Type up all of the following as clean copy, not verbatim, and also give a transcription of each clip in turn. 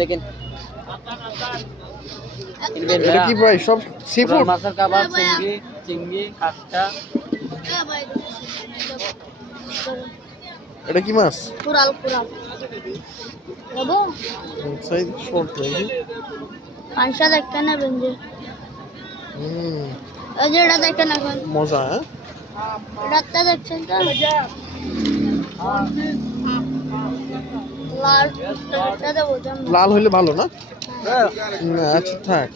लेकिन এটা কি ভাই সব সি ফুড? মাছের কাবাব, চিংড়ি, কাঁকড়া। এটা কি মাছ? কুরাল কুরাল বাবু সাইজ শর্ট নাকি? পাঁচটা দেখতে নেবেন যে হুম, এই যে এটা দেখেন এখন মজা হ্যাঁ? এটাতে দেখছেন তো লাল এটা দেবো লাল হইলে ভালো না? আচ্ছা থাক।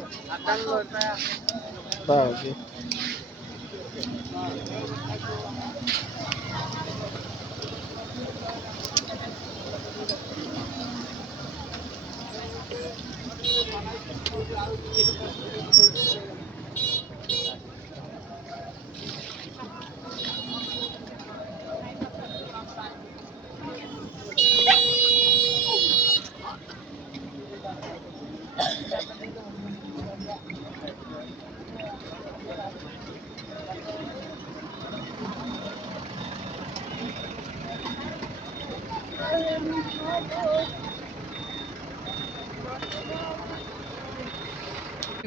দাও কি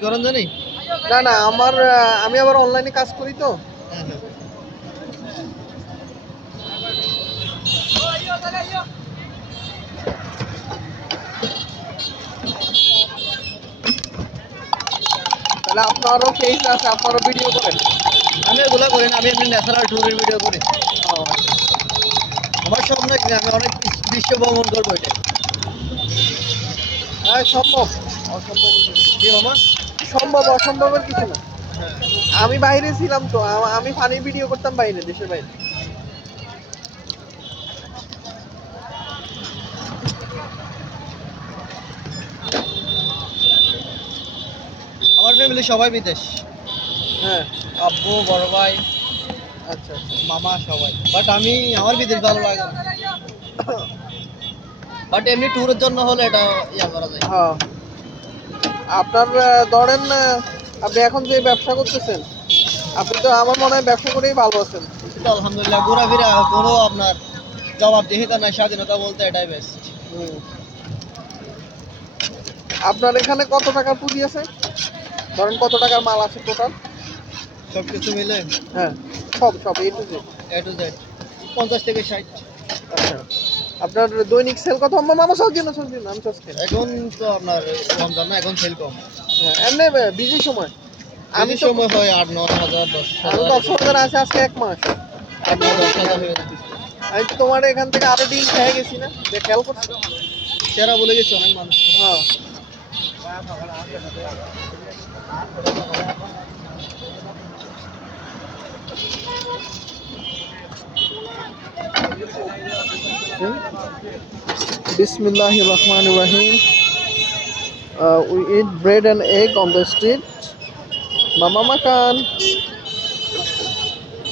গরম জানি? না না আমার আমি আবার অনলাইনে কাজ করি তো। তাহলে আপনারও পেজ আছে, আপনারও ভিডিও করেন? আমি এগুলো করি না, আমি এমনি ন্যাচারাল ট্যুরের ভিডিও করি। আমার স্বপ্ন কি আমি অনেক বিশ্ব ভ্রমণ করবো এটা। হ্যাঁ সম্ভব, অসম্ভব কি মামা? সম্ভব, অসম্ভবের কিছু না। আমি বাইরে ছিলাম তো, আমি ফানি ভিডিও করতাম বাইরে, দেশের বাইরে। আমার ফ্যামিলি সবাই বিদেশ। হ্যাঁ আব্বু, বড় ভাই, আচ্ছা আচ্ছা। মামা সবাই। বাট আমার বিদেশ ভালো লাগে না। বাট এমনি ট্যুরের জন্য হলে এটা ইয়া করা যায়। হ্যাঁ আপনার ধরেন আপনি এখন যে ব্যবসা করতেছেন, আপনি তো আমার মনে হয় ব্যবসা করেই ভালো আছেন। তো আলহামদুলিল্লাহ ঘোরাফেরা কোনো আপনার জবাবদিহিতা নাই, স্বাধীনতা বলতে এটাই বেস্ট। আপনার এখানে কত টাকার পুঁজি আছে? ধরেন কত টাকার মাল আছে টোটাল? সব কিছু মিলে হ্যাঁ সব সব এ to Z. A to Z 50 থেকে 60। আচ্ছা আপনার দৈনিক সেল কত? মামা সব দিন আমি সব খাই। এখন তো আপনার রমজান না, এখন সেল কম। হ্যাঁ এমনি বিজি সময় আমি সময় হয় 8-9 হাজার, 10,000 আছে আজকে 1 মাস। 8-10 হাজার হয়ে যাচ্ছে। আমি তো তোমার এখান থেকে আরো ডিল খেয়ে গেছি না, খেয়াল করছো? সেরা বলে গেছে অনেক মানুষ। হ্যাঁ Bismillahir Rahmanir Rahim. We eat bread and egg on the street. Mama makan.